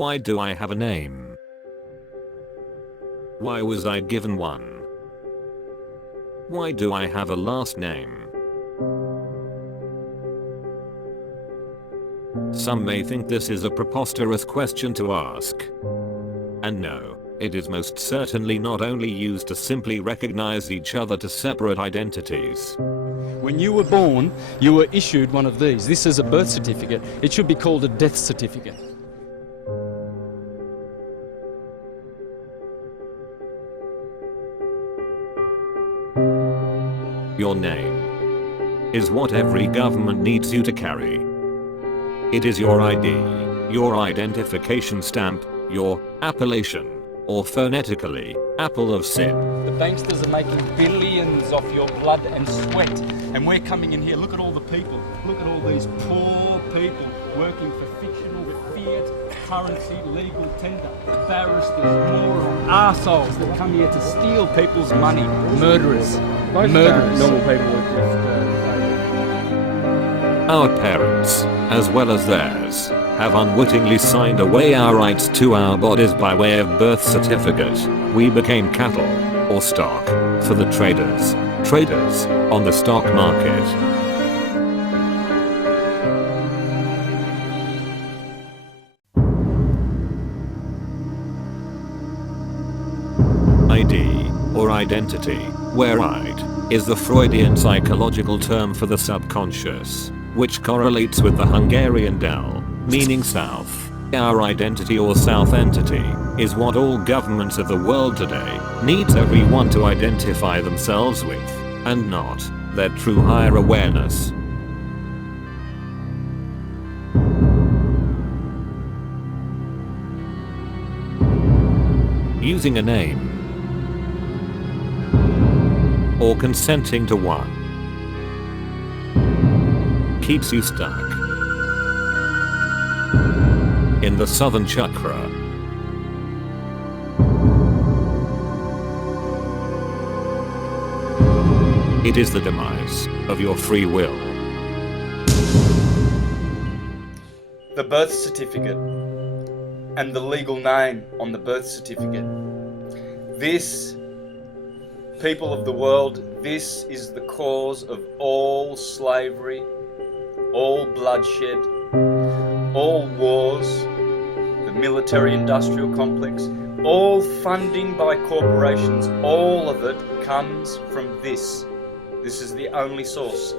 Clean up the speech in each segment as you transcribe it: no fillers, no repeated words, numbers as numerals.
Why do I have a name? Why was I given one? Why do I have a last name? Some may think this is a preposterous question to ask. And no, it is most certainly not only used to simply recognize each other to separate identities. When you were born, you were issued one of these. This is a birth certificate. It should be called a death certificate. Your name is what every government needs you to carry. It is your ID, your identification stamp, your appellation, or phonetically, apple of sin. The banksters are making billions off your blood and sweat. And we're coming in here, look at all the people. Look at all these poor people working for fictional fiat currency legal tender. Barristers, morons, arseholes that come here to steal people's money. Murderers. Murderers. Normal people with Our parents, as well as theirs, have unwittingly signed away our rights to our bodies by way of birth certificate. We became cattle, or stock, for the traders on the stock market. ID, or identity, where id, is the Freudian psychological term for the subconscious, which correlates with the Hungarian del, meaning south. Our identity or south entity is what all governments of the world today needs everyone to identify themselves with, and not their true higher awareness. Using a name or consenting to one keeps you stuck in the southern chakra. It is the demise of your free will. The birth certificate and the legal name on the birth certificate. This, people of the world, this is the cause of all slavery, all bloodshed, all wars, the military-industrial complex, all funding by corporations, all of it comes from this. This is the only source.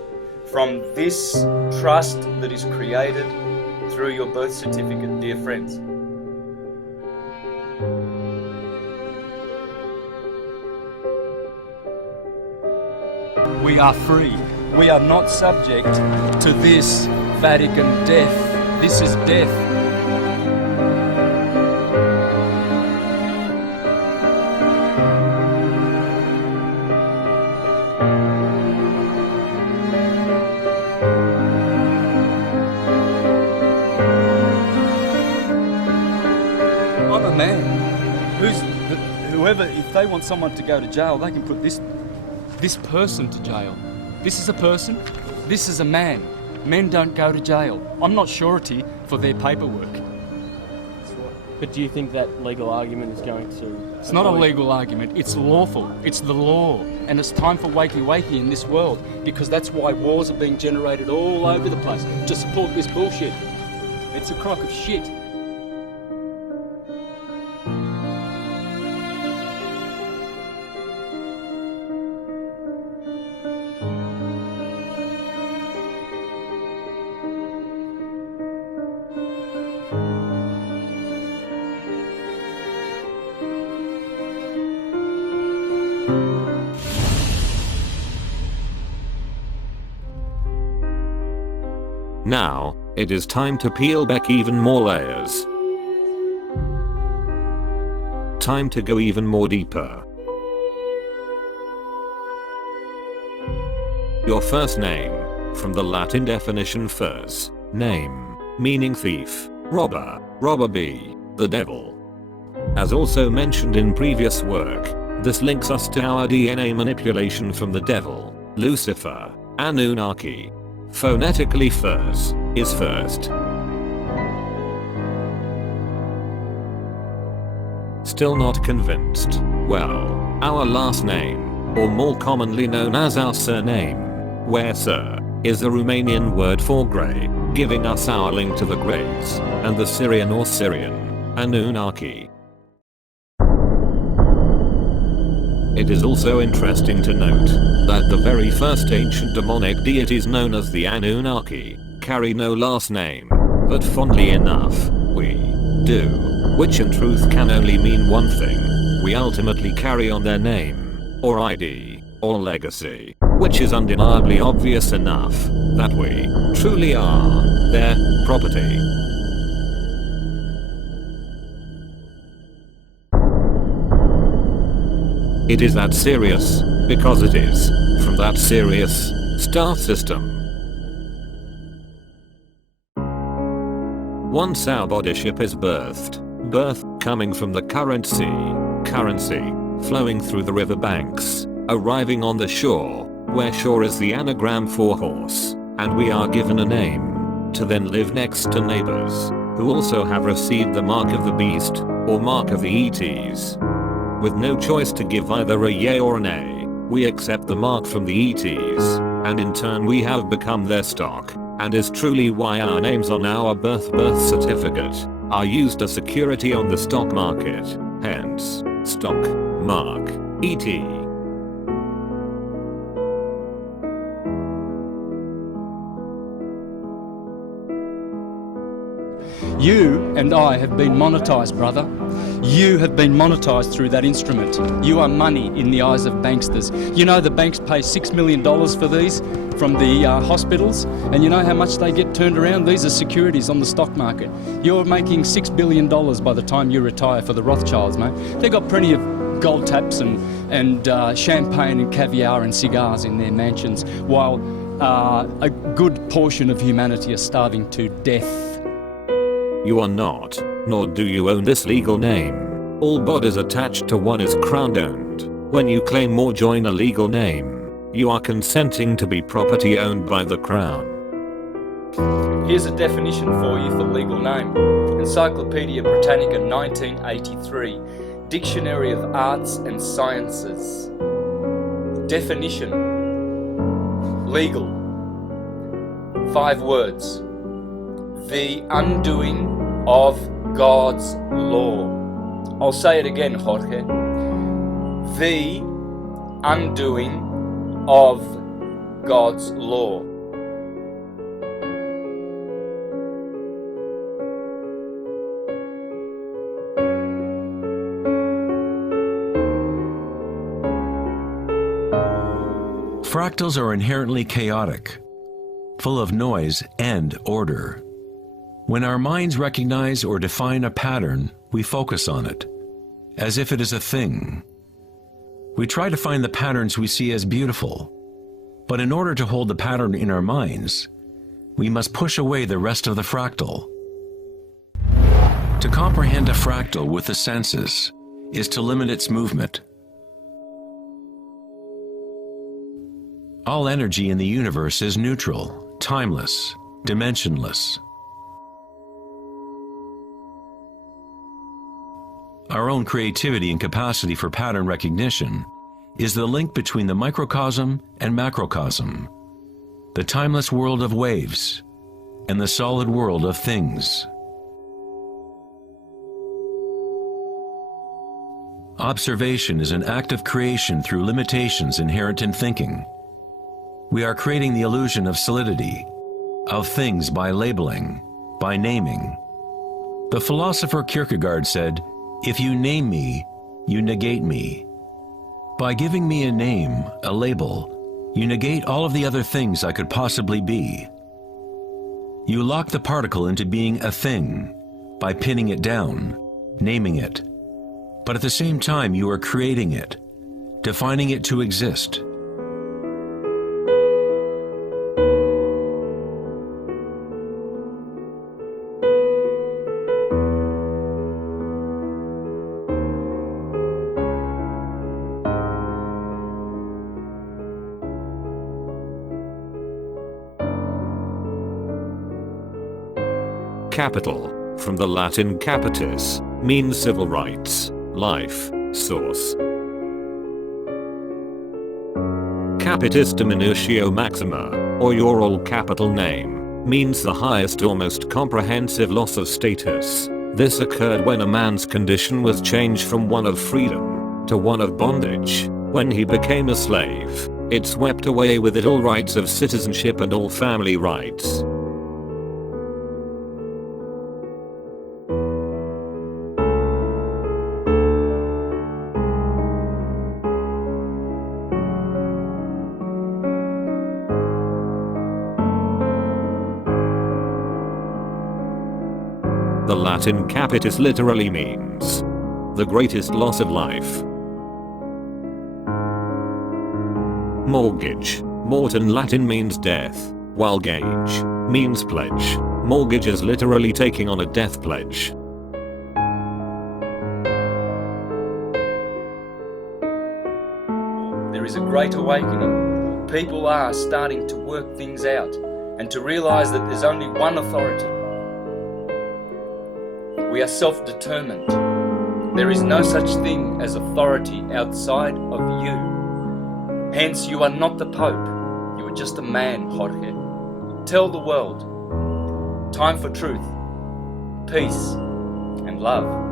From this trust that is created through your birth certificate, dear friends. We are free. We are not subject to this Vatican death. This is death. I'm a man. Whoever, if they want someone to go to jail, they can put this person to jail. This is a person, this is a man. Men don't go to jail. I'm not surety for their paperwork. But do you think that legal argument is going to... It's not a legal argument, it's lawful. It's the law. And it's time for wakey wakey in this world, because that's why wars are being generated all over the place to support this bullshit. It's a crock of shit. Now, it is time to peel back even more layers. Time to go even more deeper. Your first name, from the Latin definition furs, name, meaning thief, robber, robber bee, the devil. As also mentioned in previous work, this links us to our DNA manipulation from the devil, Lucifer, Anunnaki. Phonetically furs, is first. Still not convinced? Well, our last name, or more commonly known as our surname, where sir is the Romanian word for grey, giving us our link to the Greys, and the Syrian or Syrian, Anunnaki. It is also interesting to note that the very first ancient demonic deities known as the Anunnaki carry no last name, but fondly enough, we do, which in truth can only mean one thing: we ultimately carry on their name, or ID, or legacy, which is undeniably obvious enough that we truly are their property. It is that serious, because it is from that serious star system. Once our bodyship is birthed, birth coming from the current sea, currency flowing through the river banks, arriving on the shore, where shore is the anagram for horse, and we are given a name, to then live next to neighbors, who also have received the mark of the beast, or mark of the ETs. With no choice to give either a yay or a nay, we accept the mark from the ETs, and in turn we have become their stock, and is truly why our names on our birth certificate are used as security on the stock market, hence, stock mark, ET. You and I have been monetized, brother. You have been monetized through that instrument. You are money in the eyes of banksters. You know the banks pay $6 million for these from the hospitals, and you know how much they get turned around? These are securities on the stock market. You're making $6 billion by the time you retire for the Rothschilds, mate. They've got plenty of gold taps and champagne and caviar and cigars in their mansions, while a good portion of humanity are starving to death. You are not, nor do you own this legal name. All bodies attached to one is crown owned. When you claim or join a legal name, you are consenting to be property owned by the crown. Here's a definition for you for legal name. Encyclopedia Britannica 1983. Dictionary of Arts and Sciences. Definition. Legal. 5 words. The undoing of God's law. I'll say it again, Jorge. The undoing of God's law. Fractals are inherently chaotic, full of noise and order. When our minds recognize or define a pattern, we focus on it, as if it is a thing. We try to find the patterns we see as beautiful, but in order to hold the pattern in our minds, we must push away the rest of the fractal. To comprehend a fractal with the senses is to limit its movement. All energy in the universe is neutral, timeless, dimensionless. Our own creativity and capacity for pattern recognition is the link between the microcosm and macrocosm, the timeless world of waves, and the solid world of things. Observation is an act of creation through limitations inherent in thinking. We are creating the illusion of solidity, of things by labeling, by naming. The philosopher Kierkegaard said, "If you name me, you negate me." By giving me a name, a label, you negate all of the other things I could possibly be. You lock the particle into being a thing by pinning it down, naming it. But at the same time, you are creating it, defining it to exist. Capital, from the Latin capitis, means civil rights. life source. Capitis diminutio maxima, or your all capital name, means the highest or most comprehensive loss of status. This occurred when a man's condition was changed from one of freedom to one of bondage. When he became a slave, it swept away with it all rights of citizenship and all family rights. The Latin capitis literally means the greatest loss of life. Mortgage. Mort in Latin means death, while gage means pledge. Mortgage is literally taking on a death pledge. There is a great awakening. People are starting to work things out and to realize that there's only one authority. We are self-determined. There is no such thing as authority outside of you. Hence, you are not the Pope. You are just a man, Jorge. Tell the world. Time for truth, peace, and love.